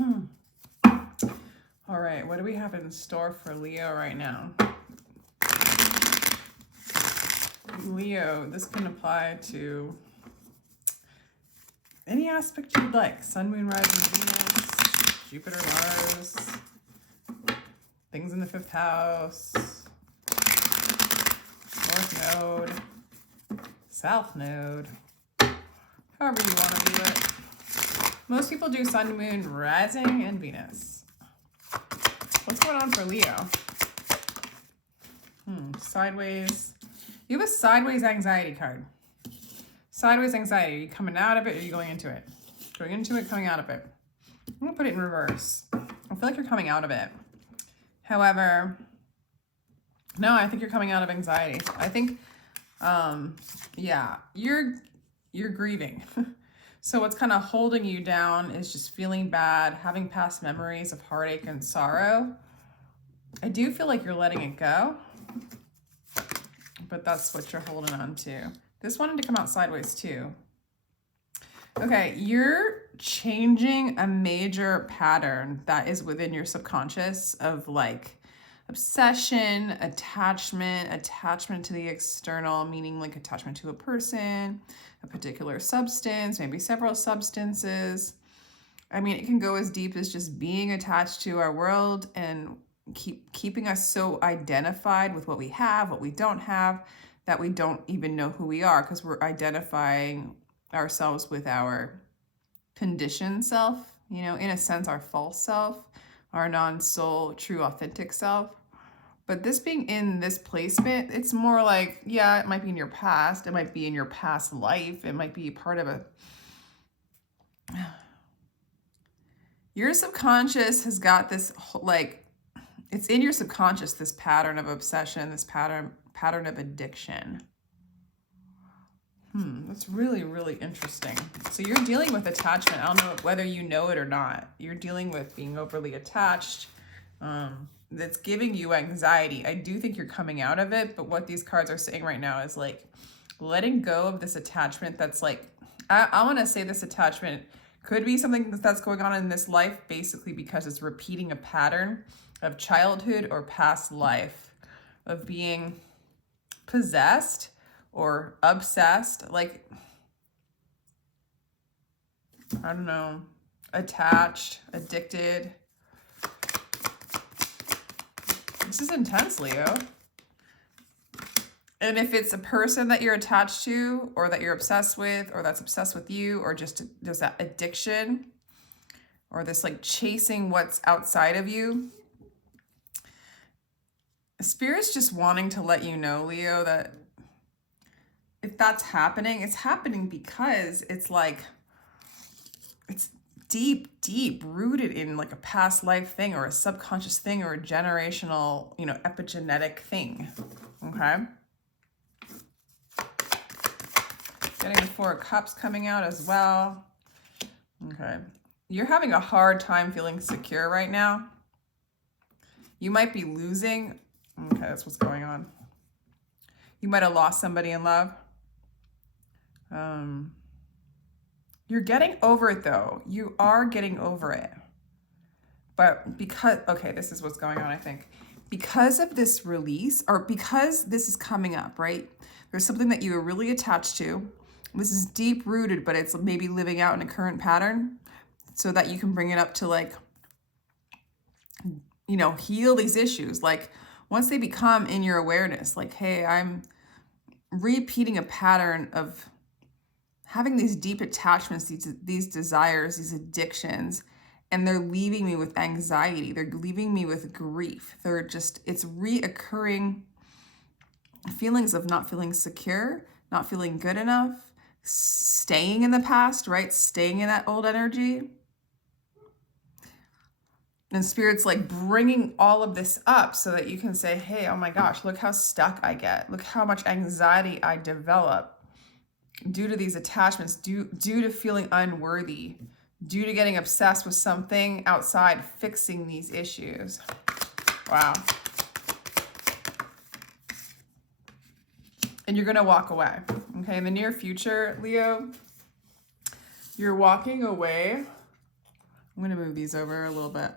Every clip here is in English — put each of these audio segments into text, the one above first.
All right, what do we have in store for Leo right now? Leo, this can apply to any aspect you'd like. Sun, Moon, Rising, Venus, Jupiter, Mars, things in the 5th house, North Node, South Node, however you want to view it. Most people do Sun, Moon, Rising, and Venus. What's going on for Leo? Sideways. You have a sideways anxiety card. Sideways anxiety. Are you coming out of it or are you going into it? Going into it, coming out of it. I'm going to put it in reverse. I feel like you're coming out of it. However, no, I think you're coming out of anxiety. I think, yeah, you're grieving. So what's kind of holding you down is just feeling bad, having past memories of heartache and sorrow. I do feel like you're letting it go, but that's what you're holding on to. This wanted to come out sideways too. Okay, you're changing a major pattern that is within your subconscious of like obsession, attachment to the external, meaning like attachment to a person, a particular substance, maybe several substances. I mean, it can go as deep as just being attached to our world and keeping us so identified with what we have, what we don't have, that we don't even know who we are because we're identifying ourselves with our conditioned self, you know, in a sense, our false self, our non-soul, true, authentic self. But this being in this placement, it's more like, yeah, it might be in your past. It might be in your past life. It might be part of a... Your subconscious has got this, like, it's in your subconscious, this pattern of obsession, this pattern of addiction. That's really, really interesting. So you're dealing with attachment. I don't know whether you know it or not. You're dealing with being overly attached. That's giving you anxiety. I do think you're coming out of it, but what these cards are saying right now is like letting go of this attachment that's like, I want to say this attachment could be something that's going on in this life, basically because it's repeating a pattern of childhood or past life of being possessed or obsessed, like, I don't know, attached, addicted. This is intense, Leo. And if it's a person that you're attached to or that you're obsessed with or that's obsessed with you or just there's that addiction or this like chasing what's outside of you, Spirit's just wanting to let you know, Leo, that if that's happening, it's happening because it's like, it's deep rooted in like a past life thing or a subconscious thing or a generational, you know, epigenetic thing. Okay. Getting the 4 of Cups coming out as well. Okay. You're having a hard time feeling secure right now. You might be losing. Okay, that's what's going on. You might have lost somebody in love. You're getting over it though. You are getting over it. But because, okay, this is what's going on, I think. Because of this release, or because this is coming up, right? There's something that you are really attached to. This is deep rooted, but it's maybe living out in a current pattern so that you can bring it up to like, you know, heal these issues. Like once they become in your awareness, like, hey, I'm repeating a pattern of having these deep attachments, these desires, these addictions, and they're leaving me with anxiety. They're leaving me with grief. They're just, it's reoccurring feelings of not feeling secure, not feeling good enough, staying in the past, right? Staying in that old energy. And Spirit's like bringing all of this up so that you can say, hey, oh my gosh, look how stuck I get. Look how much anxiety I develop due to these attachments, due to feeling unworthy, due to getting obsessed with something outside fixing these issues. Wow. And you're going to walk away. Okay, in the near future, Leo, you're walking away I'm going to move these over a little bit.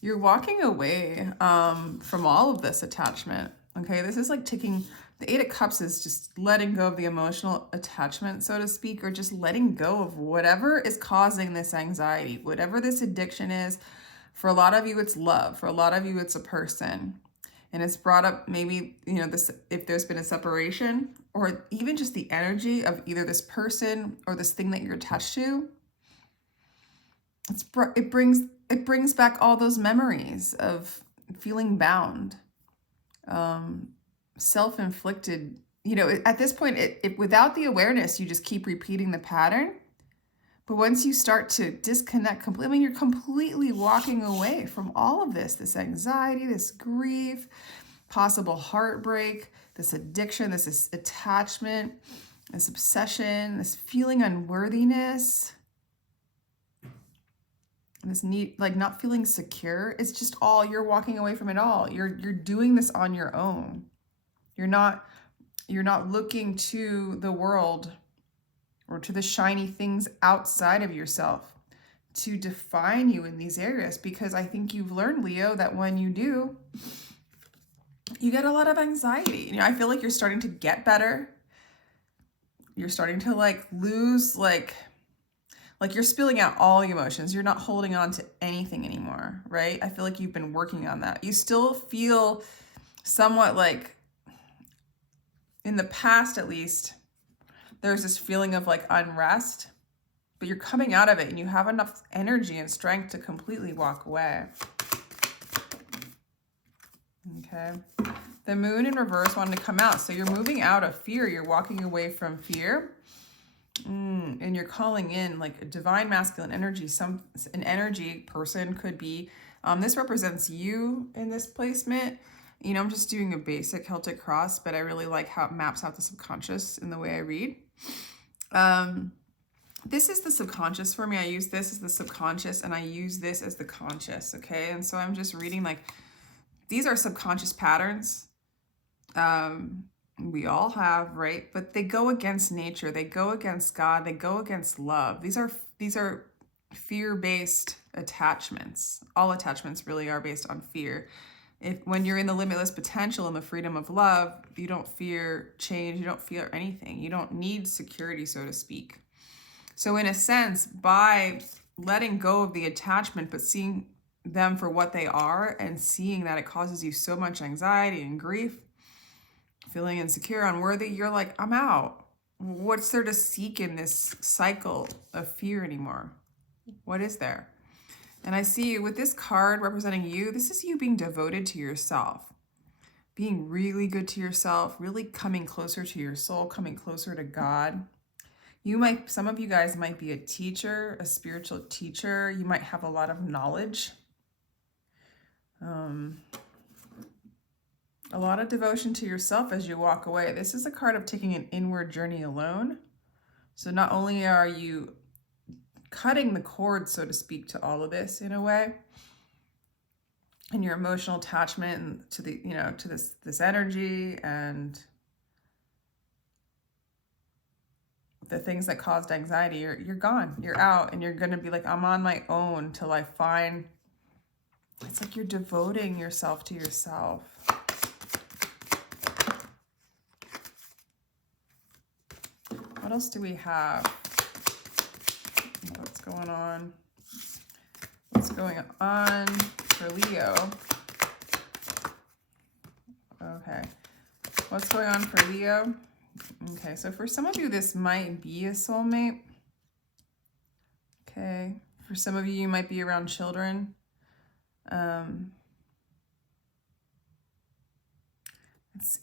You're walking away from all of this attachment. Okay, this is like taking, the Eight of Cups is just letting go of the emotional attachment, so to speak, or just letting go of whatever is causing this anxiety, whatever this addiction is. For a lot of you, it's love. For a lot of you, it's a person. And it's brought up maybe, you know, this, if there's been a separation, or even just the energy of either this person or this thing that you're attached to. It brings back all those memories of feeling bound, self-inflicted. You know, at this point, without the awareness, you just keep repeating the pattern. But once you start to disconnect completely, I mean, you're completely walking away from all of this anxiety, this grief, possible heartbreak, this addiction, this attachment, this obsession, this feeling unworthiness, this need, like not feeling secure. It's just all, you're walking away from it all. You're doing this on your own. You're not looking to the world or to the shiny things outside of yourself to define you in these areas, because I think you've learned, Leo, that when you do, you get a lot of anxiety. You know, I feel like you're starting to get better. You're starting to like lose, like you're spilling out all the emotions. You're not holding on to anything anymore, right? I feel like you've been working on that. You still feel somewhat like, in the past at least, there's this feeling of like unrest, but you're coming out of it and you have enough energy and strength to completely walk away. Okay. The moon in reverse wanted to come out. So you're moving out of fear. You're walking away from fear. And you're calling in like a divine masculine energy. An energy person could be, this represents you in this placement. You know, I'm just doing a basic Celtic cross, but I really like how it maps out the subconscious in the way I read. This is the subconscious for me. I use this as the subconscious and I use this as the conscious. Okay. And so I'm just reading, like, these are subconscious patterns. We all have, right? But they go against nature. They go against God. They go against love. These are fear-based attachments. All attachments really are based on fear. When you're in the limitless potential and the freedom of love, you don't fear change. You don't fear anything. You don't need security, so to speak. So in a sense, by letting go of the attachment, but seeing them for what they are and seeing that it causes you so much anxiety and grief, feeling insecure, unworthy, you're like, I'm out. What's there to seek in this cycle of fear anymore? What is there? And I see you with this card representing you. This is you being devoted to yourself, being really good to yourself, really coming closer to your soul, coming closer to God. Some of you guys might be a teacher, a spiritual teacher. You might have a lot of knowledge. A lot of devotion to yourself as you walk away. This is a card of taking an inward journey alone. So not only are you cutting the cord, so to speak, to all of this in a way, and your emotional attachment and to the, you know, to this energy and the things that caused anxiety, you're gone, you're out, and you're going to be like, I'm on my own till I find. It's like you're devoting yourself to yourself. What else do we have? What's going on? What's going on for Leo? Okay. What's going on for Leo? Okay, so for some of you, this might be a soulmate. Okay. For some of you, you might be around children.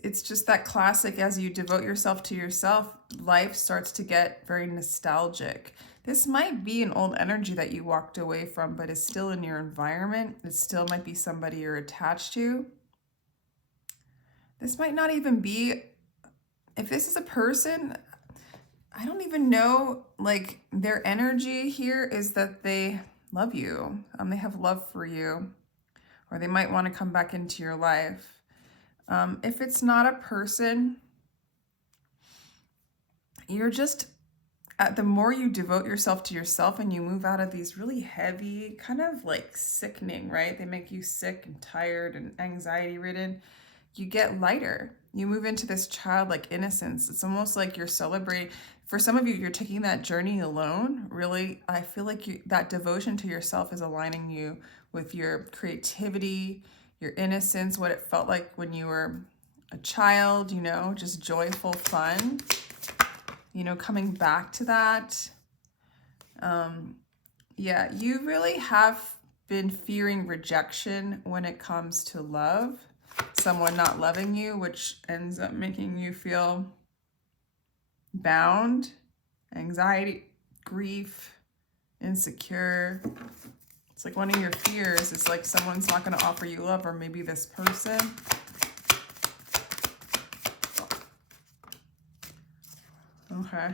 It's just that classic, as you devote yourself to yourself, life starts to get very nostalgic. This might be an old energy that you walked away from, but is still in your environment. It still might be somebody you're attached to. This might not even be, if this is a person, I don't even know, like, their energy here is that they love you. They have love for you, or they might want to come back into your life. If it's not a person, you're just the more you devote yourself to yourself and you move out of these really heavy, kind of like sickening, right? They make you sick and tired and anxiety ridden. You get lighter. You move into this childlike innocence. It's almost like you're celebrating. For some of you, you're taking that journey alone. Really, I feel like that devotion to yourself is aligning you with your creativity, your innocence, what it felt like when you were a child, you know, just joyful fun. You know, coming back to that. Yeah, you really have been fearing rejection when it comes to love. Someone not loving you, which ends up making you feel bound, anxiety, grief, insecure. It's like one of your fears is like someone's not going to offer you love, or maybe this person. Okay.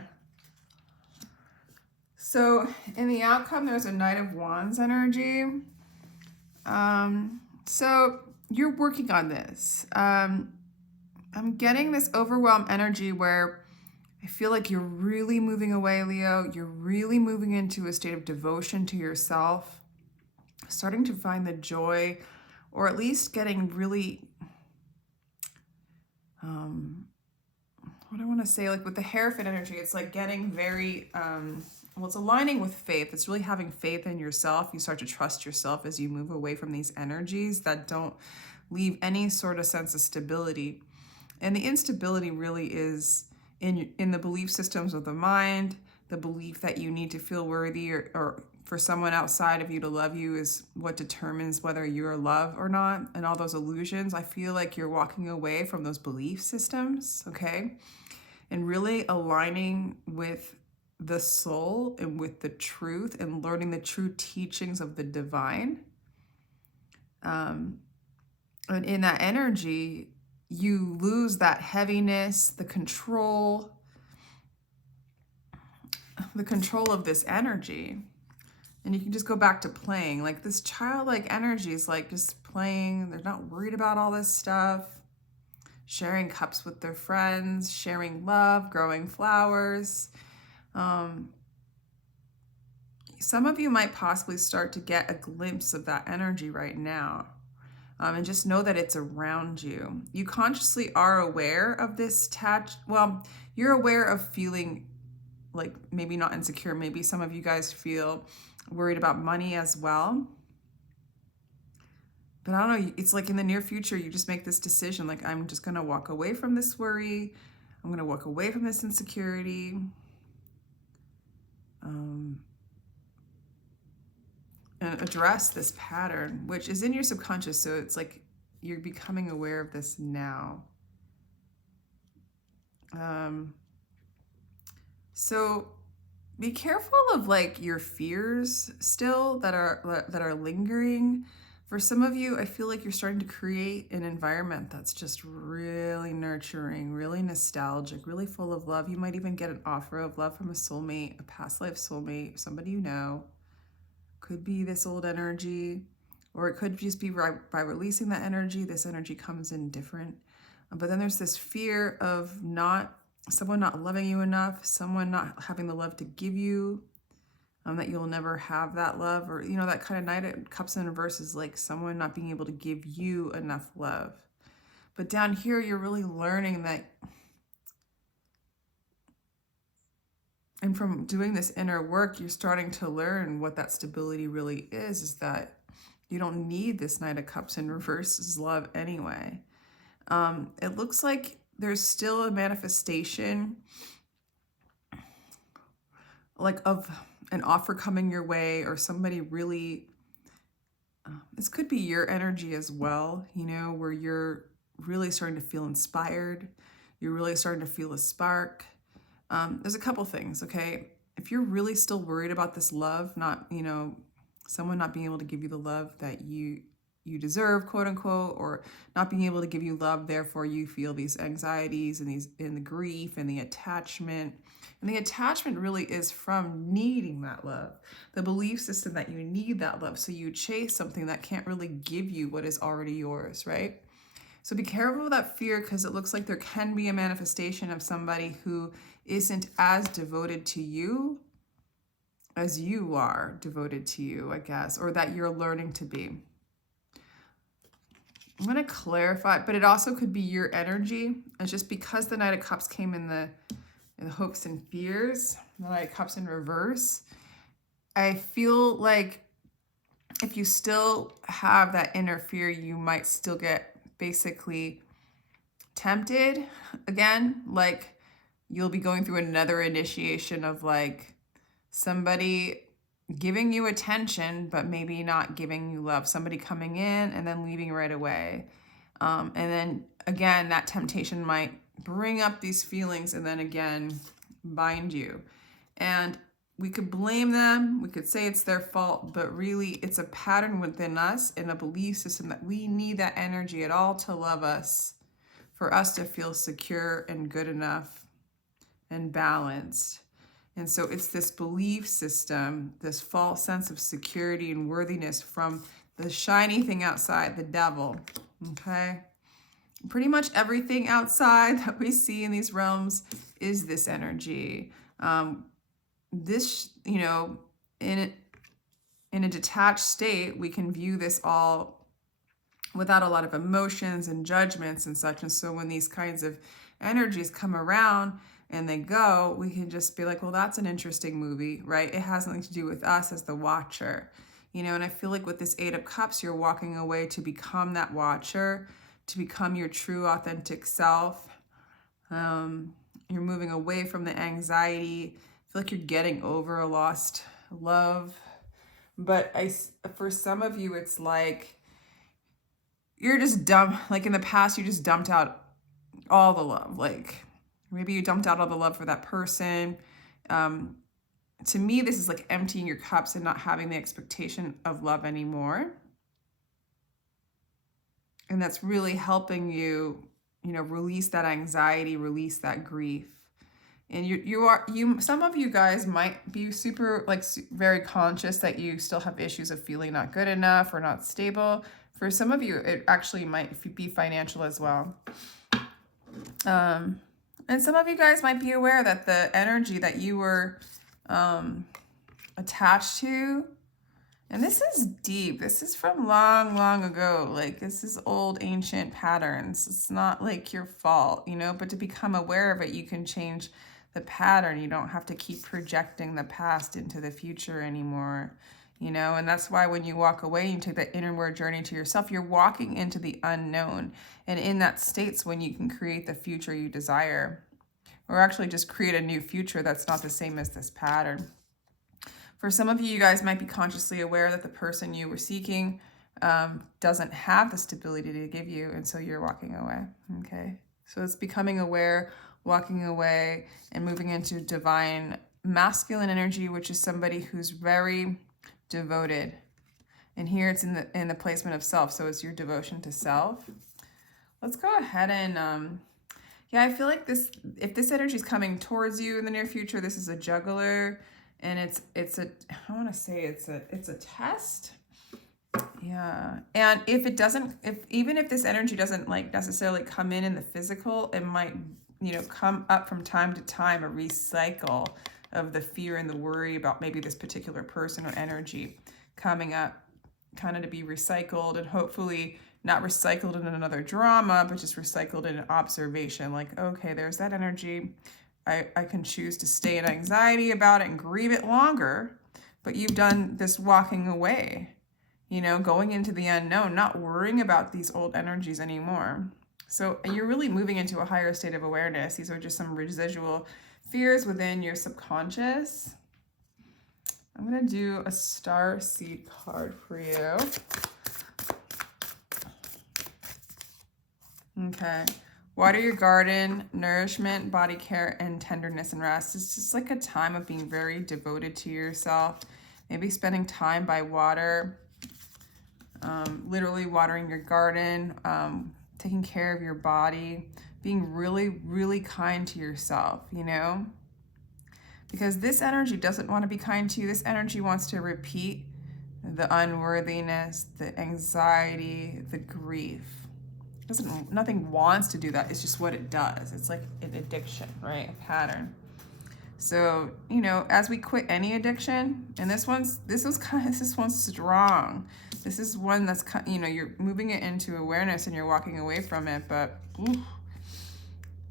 So in the outcome, there's a Knight of Wands energy. So you're working on this. I'm getting this overwhelmed energy where I feel like you're really moving away, Leo. You're really moving into a state of devotion to yourself, starting to find the joy, or at least getting really, what do I want to say? Like with the Hierophant energy, it's like getting very, well, it's aligning with faith. It's really having faith in yourself. You start to trust yourself as you move away from these energies that don't leave any sort of sense of stability. And the instability really is in the belief systems of the mind, the belief that you need to feel worthy or for someone outside of you to love you is what determines whether you're loved or not. And all those illusions, I feel like you're walking away from those belief systems, okay? And really aligning with the soul and with the truth and learning the true teachings of the divine. And in that energy, you lose that heaviness, the control of this energy. And you can just go back to playing. Like this childlike energy is like just playing. They're not worried about all this stuff. Sharing cups with their friends, sharing love, growing flowers. Some of you might possibly start to get a glimpse of that energy right now. And just know that it's around you. You consciously are aware of this well, you're aware of feeling like maybe not insecure. Maybe some of you guys feel worried about money as well. But I don't know, it's like in the near future, you just make this decision, like, I'm just going to walk away from this worry. I'm going to walk away from this insecurity. And address this pattern, which is in your subconscious. So it's like you're becoming aware of this now. So be careful of like your fears still that are lingering. For some of you, I feel like you're starting to create an environment that's just really nurturing, really nostalgic, really full of love. You might even get an offer of love from a soulmate, a past life soulmate, somebody you know. Could be this old energy, or it could just be by releasing that energy, this energy comes in different. But then there's this fear of someone not loving you enough, someone not having the love to give you, that you'll never have that love, or, you know, that kind of Knight of Cups in reverse is like someone not being able to give you enough love. But down here, you're really learning that, and from doing this inner work, you're starting to learn what that stability really is that you don't need this Knight of Cups in reverse as love anyway. It looks like there's still a manifestation like of an offer coming your way, or somebody really, this could be your energy as well, you know, where you're really starting to feel inspired. You're really starting to feel a spark. There's a couple things, okay? If you're really still worried about this love, not, you know, someone not being able to give you the love that you deserve, quote unquote, or not being able to give you love, therefore you feel these anxieties and the grief and the attachment. And the attachment really is from needing that love, the belief system that you need that love. So you chase something that can't really give you what is already yours, right? So be careful of that fear, because it looks like there can be a manifestation of somebody who isn't as devoted to you as you are devoted to you, I guess, or that you're learning to be. I'm going to clarify, but it also could be your energy. It's just because the Knight of Cups came in the hopes and fears, the Knight of Cups in reverse, I feel like if you still have that inner fear, you might still get basically tempted again. Like you'll be going through another initiation of like somebody giving you attention, but maybe not giving you love. Somebody coming in and then leaving right away. And then again, that temptation might bring up these feelings and then again, bind you. And we could blame them. We could say it's their fault, but really it's a pattern within us and a belief system that we need that energy at all to love us, for us to feel secure and good enough and balanced. And so it's this belief system, this false sense of security and worthiness from the shiny thing outside, the devil, okay? Pretty much everything outside that we see in these realms is this energy. This, you know, in a detached state, we can view this all without a lot of emotions and judgments and such. And so when these kinds of energies come around and they go, we can just be like, well, that's an interesting movie, right? It has nothing to do with us as the watcher, you know. And I feel like with this Eight of Cups, you're walking away to become that watcher, to become your true authentic self. You're moving away from the anxiety. I feel like you're getting over a lost love. But for some of you, it's like you're just dumb. Like in the past, you just dumped out all the love. Like maybe you dumped out all the love for that person. To me, this is like emptying your cups and not having the expectation of love anymore. And that's really helping you, you know, release that anxiety, release that grief. And some of you guys might be super, like, very conscious that you still have issues of feeling not good enough or not stable. For some of you, it actually might be financial as well. And some of you guys might be aware that the energy that you were attached to, and this is deep. This is from long, long ago. Like, this is old, ancient patterns. It's not like your fault, you know, but to become aware of it, you can change the pattern. You don't have to keep projecting the past into the future anymore, you know. And that's why when you walk away, you take that inward journey to yourself, you're walking into the unknown. And in that state's when you can create the future you desire, or actually just create a new future that's not the same as this pattern. For some of you, you guys might be consciously aware that the person you were seeking doesn't have the stability to give you, and so you're walking away, okay? So it's becoming aware, walking away, and moving into divine masculine energy, which is somebody who's very devoted. And here it's in the placement of self, so it's your devotion to self. Let's go ahead and, yeah, I feel like this, if this energy is coming towards you in the near future, this is a juggler. And it's a, I want to say it's a test. Yeah. And if it doesn't, even if this energy doesn't like necessarily come in the physical, it might, you know, come up from time to time, a recycle of the fear and the worry about maybe this particular person or energy coming up, kind of to be recycled, and hopefully not recycled in another drama, but just recycled in an observation. Like, okay, there's that energy. I can choose to stay in anxiety about it and grieve it longer, but you've done this walking away, you know, going into the unknown, not worrying about these old energies anymore. So you're really moving into a higher state of awareness. These are just some residual fears within your subconscious. I'm going to do a star seed card for you. Okay. Water your garden, nourishment, body care, and tenderness and rest. It's just like a time of being very devoted to yourself. Maybe spending time by water, literally watering your garden, taking care of your body, being really, really kind to yourself, you know? Because this energy doesn't want to be kind to you. This energy wants to repeat the unworthiness, the anxiety, the grief. nothing wants to do that. It's just what it does. It's like an addiction, right? A pattern. So, you know, as we quit any addiction, and this one's strong. This is one that's, you know, you're moving it into awareness and you're walking away from it, but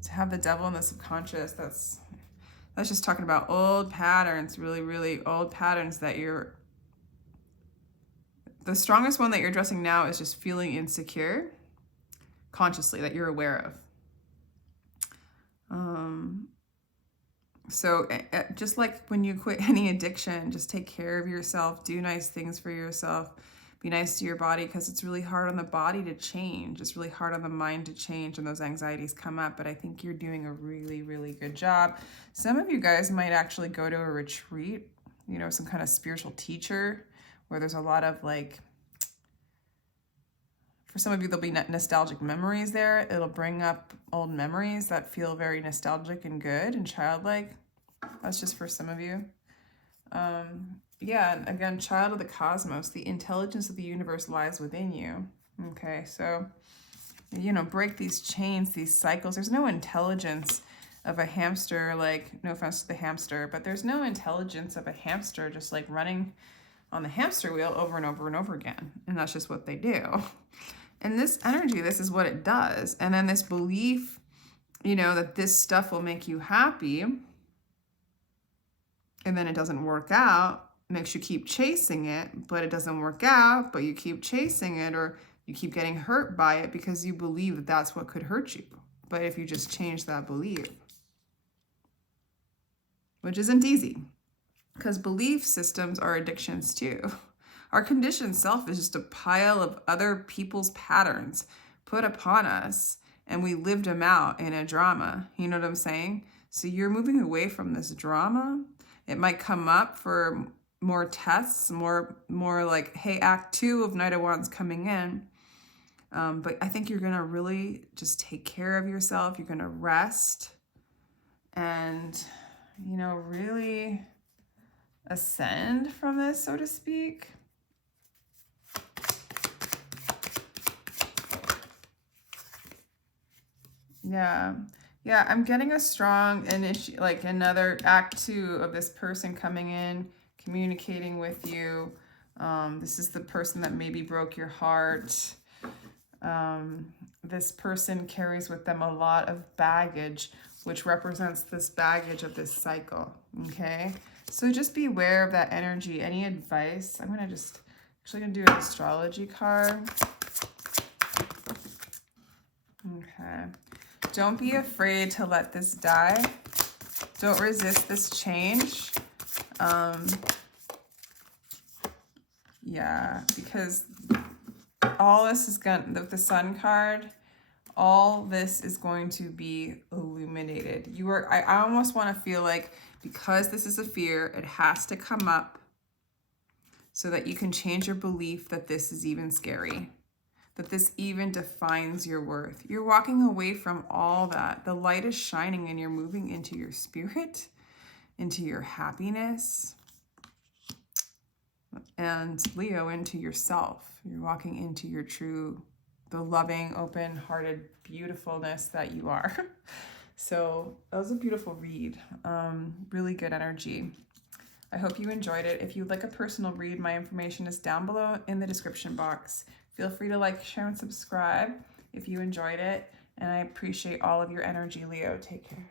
to have the devil in the subconscious, that's just talking about old patterns, really, really old patterns that the strongest one that you're addressing now is just feeling insecure consciously, that you're aware of. So just like when you quit any addiction, just take care of yourself, do nice things for yourself, be nice to your body, because it's really hard on the body to change. It's really hard on the mind to change, and those anxieties come up, but I think you're doing a really, really good job. Some of you guys might actually go to a retreat, you know, some kind of spiritual teacher where there's a lot of like, for some of you, there'll be nostalgic memories there. It'll bring up old memories that feel very nostalgic and good and childlike. That's just for some of you. Yeah, again, child of the cosmos, the intelligence of the universe lies within you. Okay, so, you know, break these chains, these cycles. There's no intelligence of a hamster, like, no offense to the hamster, but there's no intelligence of a hamster just like running on the hamster wheel over and over and over again. And that's just what they do. And this energy, this is what it does. And then this belief, you know, that this stuff will make you happy, and then it doesn't work out, makes you keep chasing it, but it doesn't work out, but you keep chasing it, or you keep getting hurt by it because you believe that that's what could hurt you. But if you just change that belief, which isn't easy, because belief systems are addictions too. Our conditioned self is just a pile of other people's patterns put upon us, and we lived them out in a drama. You know what I'm saying? So you're moving away from this drama. It might come up for more tests, more like, hey, Act 2 of Knight of Wands coming in. But I think you're going to really just take care of yourself. You're going to rest and, you know, really ascend from this, so to speak. Yeah, I'm getting a strong like another Act 2 of this person coming in, communicating with you. This is the person that maybe broke your heart. This person carries with them a lot of baggage, which represents this baggage of this cycle, okay? So just be aware of that energy. Any advice? I'm actually gonna do an astrology card. Okay. Don't be afraid to let this die. Don't resist this change. Yeah, because all this is the Sun card, all this is going to be illuminated. I almost want to feel like, because this is a fear, it has to come up so that you can change your belief that this is even scary, that this even defines your worth. You're walking away from all that. The light is shining and you're moving into your spirit, into your happiness, and Leo, into yourself. You're walking into your the loving, open-hearted beautifulness that you are. So that was a beautiful read. Really good energy. I hope you enjoyed it. If you'd like a personal read, my information is down below in the description box. Feel free to like, share, and subscribe if you enjoyed it. And I appreciate all of your energy, Leo. Take care.